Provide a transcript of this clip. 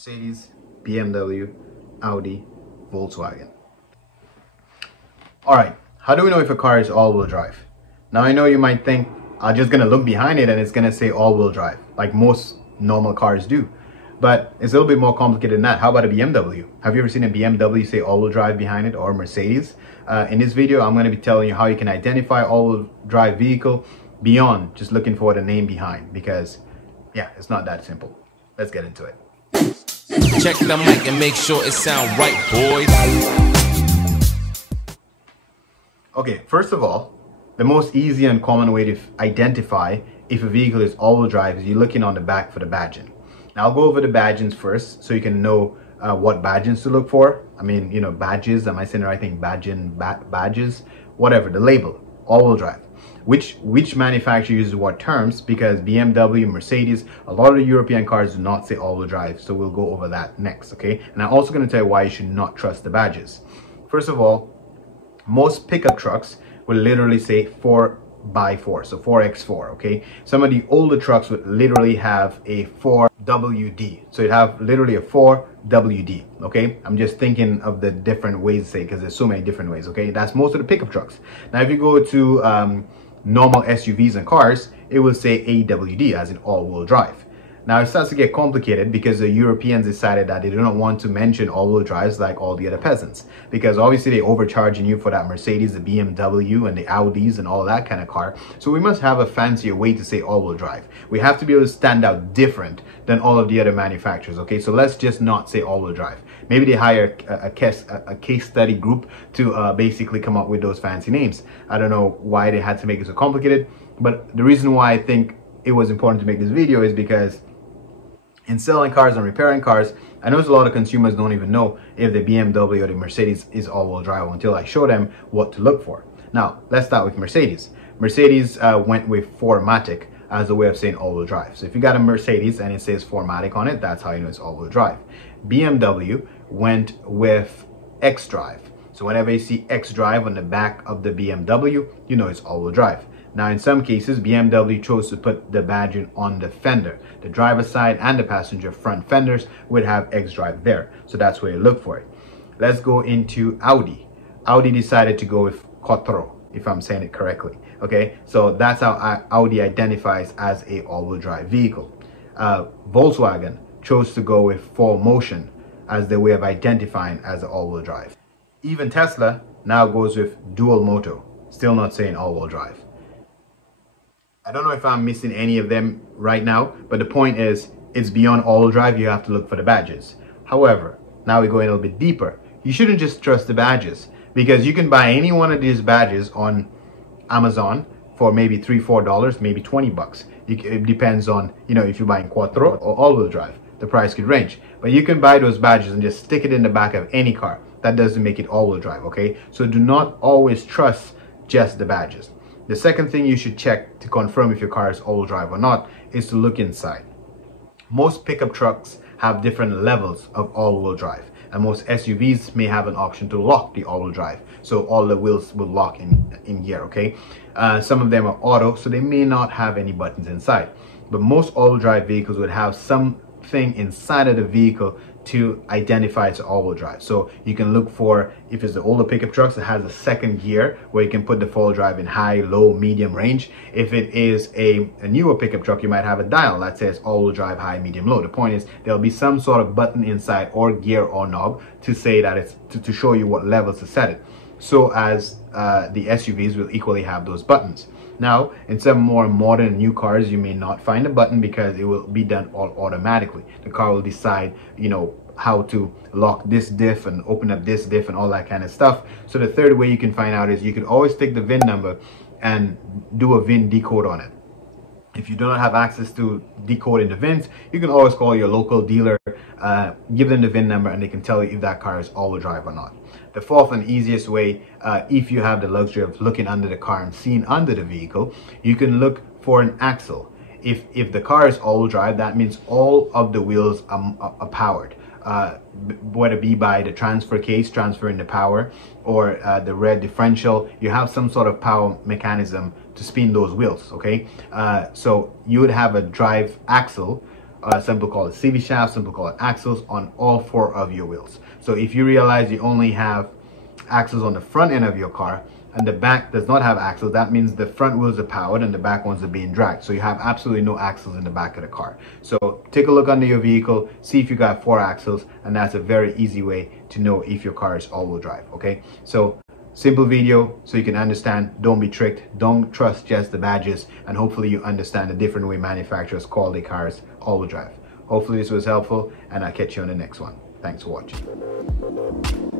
Mercedes, BMW, Audi, Volkswagen. Alright, how do we know if a car is all-wheel drive? Now I know you might think I'm just gonna look behind it and it's gonna say all-wheel drive, like most normal cars do. But it's a little bit more complicated than that. How about a BMW? Have you ever seen a BMW say all-wheel drive behind it, or Mercedes? In this video, I'm gonna be telling you how you can identify all-wheel drive vehicle beyond just looking for the name behind, because yeah, it's not that simple. Let's get into it. Check the mic and make sure it sound right, boys. Okay, first of all, the most easy and common way to identify if a vehicle is all-wheel drive is you're looking on the back for the badging. Now I'll go over the badgings first so you can know what badgings to look for. I mean, you know, badges, am I saying the right thing? Badges, whatever, the label, all-wheel drive. Which manufacturer uses what terms, because BMW, Mercedes, a lot of the European cars do not say all-wheel drive, so we'll go over that next, okay? And I'm also going to tell you why you should not trust the badges. First of all, most pickup trucks will literally say 4x4, so 4x4, okay? Some of the older trucks would literally have a 4WD, so you'd have literally a 4WD, okay? I'm just thinking of the different ways to say it, because there's so many different ways, okay? That's most of the pickup trucks. Now if you go to normal SUVs and cars, it will say AWD, as in all-wheel drive. Now it starts to get complicated because the Europeans decided that they do not want to mention all-wheel drives like all the other peasants, because obviously they're overcharging you for that Mercedes, the BMW, and the Audis and all that kind of car. So we must have a fancier way to say all-wheel drive. We have to be able to stand out different than all of the other manufacturers, okay? So let's just not say all-wheel drive. Maybe they hire a case study group to basically come up with those fancy names. I don't know why they had to make it so complicated, but the reason why I think it was important to make this video is because in selling cars and repairing cars, I know a lot of consumers don't even know if the BMW or the Mercedes is all-wheel drive until I show them what to look for. Now, let's start with Mercedes. Mercedes went with 4MATIC as a way of saying all-wheel drive. So if you got a Mercedes and it says 4MATIC on it, that's how you know it's all-wheel drive. BMW went with X-Drive. So whenever you see X-Drive on the back of the BMW, you know it's all-wheel drive. Now in some cases, BMW chose to put the badging on the fender. The driver's side and the passenger front fenders would have X-Drive there. So that's where you look for it. Let's go into Audi. Audi decided to go with Quattro, if I'm saying it correctly. Okay, so that's how Audi identifies as a all-wheel drive vehicle. Volkswagen chose to go with 4Motion as their way of identifying as an all-wheel drive. Even Tesla now goes with dual motor, still not saying all-wheel drive. I don't know if I'm missing any of them right now, but the point is, it's beyond all-wheel drive, you have to look for the badges. However, now we go in a little bit deeper. You shouldn't just trust the badges, because you can buy any one of these badges on Amazon for maybe $3, $4, maybe 20 bucks. It depends on, you know, if you're buying Quattro or all-wheel drive, the price could range. But you can buy those badges and just stick it in the back of any car. That doesn't make it all-wheel drive, okay? So do not always trust just the badges. The second thing you should check to confirm if your car is all-wheel drive or not is to look inside. Most pickup trucks have different levels of all-wheel drive, and most SUVs may have an option to lock the all-wheel drive, so all the wheels will lock in gear, okay? Some of them are auto, so they may not have any buttons inside, but most all-wheel drive vehicles would have something inside of the vehicle to identify it's all-wheel drive. So you can look for, if it's the older pickup trucks, it has a second gear where you can put the four-wheel drive in high, low, medium range. If it is a newer pickup truck, you might have a dial that says all-wheel drive, high, medium, low. The point is there'll be some sort of button inside, or gear or knob, to say that it's to show you what levels to set it. So as the SUVs will equally have those buttons. Now, in some more modern new cars, you may not find a button because it will be done all automatically. The car will decide, you know, how to lock this diff and open up this diff and all that kind of stuff. So the third way you can find out is you can always take the VIN number and do a VIN decode on it. If you do not have access to decoding the VINs, you can always call your local dealer, give them the VIN number, and they can tell you if that car is all-wheel drive or not. The fourth and easiest way, if you have the luxury of looking under the car and seeing under the vehicle, you can look for an axle. If the car is all-wheel drive, that means all of the wheels are powered. Whether it be by the transfer case transferring the power, or the rear differential, you have some sort of power mechanism to spin those wheels, okay? So you would have a drive axle some people call it CV shafts, some people call it axles on all 4 of your wheels. So if you realize you only have axles on the front end of your car and the back does not have axles, that means the front wheels are powered and the back ones are being dragged. So you have absolutely no axles in the back of the car. So take a look under your vehicle, see if you got 4 axles, and that's a very easy way to know if your car is all-wheel drive. Okay, so simple video so you can understand. Don't be tricked, don't trust just the badges, and hopefully you understand the different way manufacturers call their cars all-wheel drive. Hopefully this was helpful, and I'll catch you on the next one. Thanks for watching.